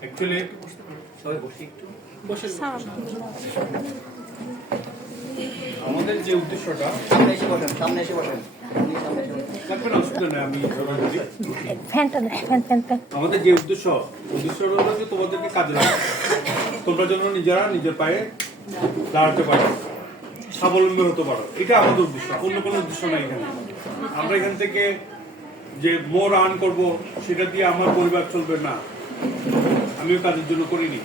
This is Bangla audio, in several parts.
অ্যাকচুয়ালি আমাদের যে উদ্দেশ্যটা সামনে এসে বসেন অসুবিধা নেই, আমি আমাদের যে উদ্দেশ্যটা হলো যে তোমাদেরকে কাজে লাগবে, তোমরা যেন নিজেরা নিজের পায়ে দাঁড়াতে পারো, স্বাবলম্বী হতে পারো, এটা আমাদের উদ্দেশ্য। অন্য কোনো উদ্দেশ্য নাই এখানে। আমরা এখান থেকে যে মোর আর্ন করব সেটা দিয়ে আমার পরিবার চলবে না, আমিও কাজের জন্য করিনি।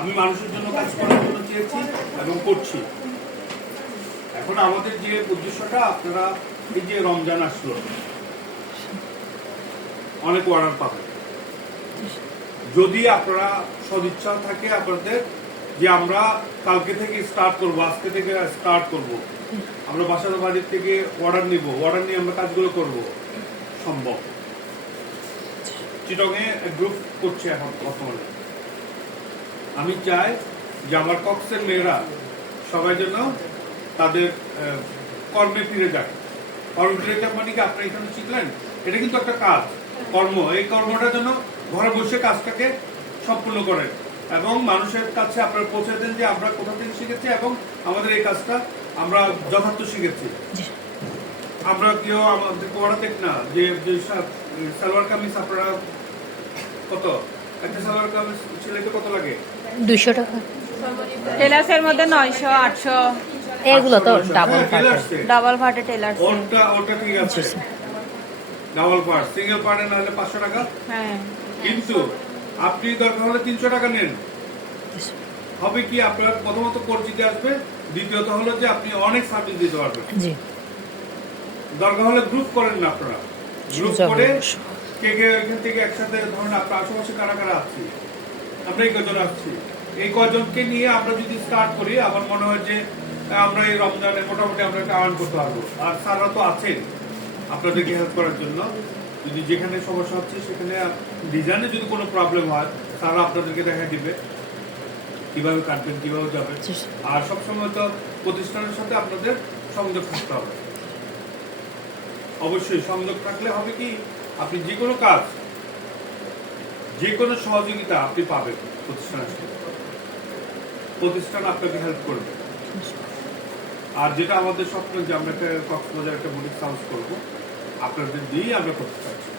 আমি মানুষের জন্য কাজ করার জন্য চেয়েছি এবং করছি। এখন আমাদের যে উদ্দেশ্যটা, আপনারা এই যে রমজান আসলো, অনেক অর্ডার পাবেন। যদি আপনারা সদিচ্ছা থাকে আপনাদের যে আমরা কালকে থেকে স্টার্ট করব, আজকে থেকে স্টার্ট করব, আমরা বাসার বাড়ির থেকে অর্ডার নিব, অর্ডার নিয়ে আমরা কাজগুলো করব, সম্ভব। চিটংয়ে গ্রুপ করছে এখন বর্তমানে। আমি চাই যে আমার কক্সের মেয়েরা সবাই যেন তাদের কর্মে ফিরে যায়। কর্মে ফিরে যাক মানে কি, আপনি এখানে শিখলেন, এটা কিন্তু একটা কাজ, কর্ম। এই কর্মটা যেন ঘরে বসে কাজটাকে সম্পূর্ণ করেন এবং মানুষের কাছে আপনারা পৌঁছে দেন যে আমরা কোথা থেকে শিখেছি এবং আমাদের এই কাজটা আমরা যথার্থ শিখেছি। আমরা কেউ আমাদের পড়াতে না যে সালোয়ার কামিজ আপনারা কত, একটা সালোয়ার কামিজ ছেলেকে কত লাগে? 200 টাকা। টেলার্সের মধ্যে 900 800 এগুলো তো ডাবল পার্টে টেলার্স। ওটা ঠিক আছে, ডাবল পার্ট। সিঙ্গেল পার্টে না হলে 500 টাকা। হ্যাঁ, কিন্তু আপনি দরকার হলে 300 টাকা নেন। হবে কি, আপনার প্রথমত পরিচিতি আসবে, দ্বিতীয়ত হলো যে আপনি অনেক সার্ভিস দিতে পারবেন। জি, দরকার হলে গ্রুপ করেন না, আপনারা গ্রুপ করে কে কে এখান থেকে একসাথে, ধরুন আপনার আশেপাশে কারা কারা আসছি, আমরা এই কজন আসছি, এই কজনকে নিয়ে আমরা যদি স্টার্ট করি, আমার মনে হয় যে আমরা এই রমজানে মোটামুটি আমরা একটা আর্ন করতে পারবো। আর স্যাররা তো আছেন আপনাদেরকে হেল্প করার জন্য। যদি যেখানে সমস্যা হচ্ছে সেখানে ডিজাইনে যদি কোনো প্রবলেম হয়, স্যাররা আপনাদেরকে দেখা দিবে কিভাবে কাটবেন, কিভাবে যাবেন। আর সবসময় তো প্রতিষ্ঠানের সাথে আপনাদের সংযোগ থাকতে হবে। অবশ্যই সংযোগ থাকলে হবে কি, আপনি যে কোনো কাজ, যে কোনো সহযোগিতা আপনি পাবেন প্রতিষ্ঠানের সাথে, প্রতিষ্ঠান আপনাকে হেল্প করবে। আর যেটা আমাদের স্বপ্ন যে আমরা একটা কক্সবাজার একটা বুটিক হাউস করবো, আপনাদের দিয়ে আমরা করতে চাচ্ছি।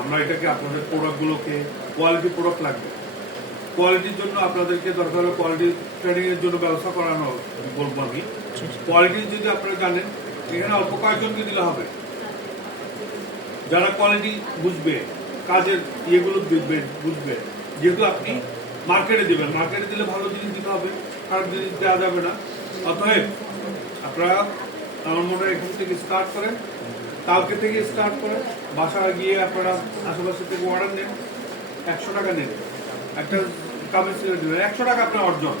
আমরা এটাকে আপনাদের প্রোডাক্টগুলোকে, কোয়ালিটি প্রোডাক্ট লাগবে, কোয়ালিটির জন্য আপনাদেরকে দরকার হলে কোয়ালিটি ট্রেনিং এর জন্য ব্যবস্থা করানো বলবো আমি। কোয়ালিটি যদি আপনারা জানেন, এখানে অল্প কয়েকজনকে দিলে হবে যারা কোয়ালিটি বুঝবে, কাজের ইয়েগুলো বুঝবে। যেহেতু আপনি মার্কেটে দিবেন, মার্কেটে দিলে ভালো জিনিস দিতে হবে, খারাপ জিনিস দেওয়া যাবে না। অতএব আপনারা আমার মনে হয় এখান থেকে স্টার্ট করেন, কালকে থেকে স্টার্ট করেন, বাসায় গিয়ে আপনারা আশেপাশে থেকে অর্ডার নেন, 100 টাকা নেন, একটা কামিজ সিলেক্ট দিবেন, 100 টাকা আপনার অর্জন,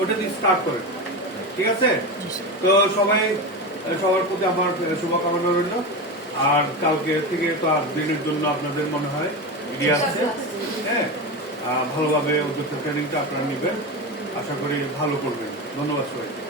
ওটা দিয়ে স্টার্ট করেন। ঠিক আছে? তো সবার প্রতি আমার শুভকামনা রইল। আর কালকে থেকে তো আর দিনের জন্য আপনাদের মনে হয় ইয়ে আসছে, হ্যাঁ, ভালোভাবে উদ্যোক্তা ট্রেনিংটা আপনারা নেবেন, আশা করি ভালো করবেন। ধন্যবাদ সবাইকে।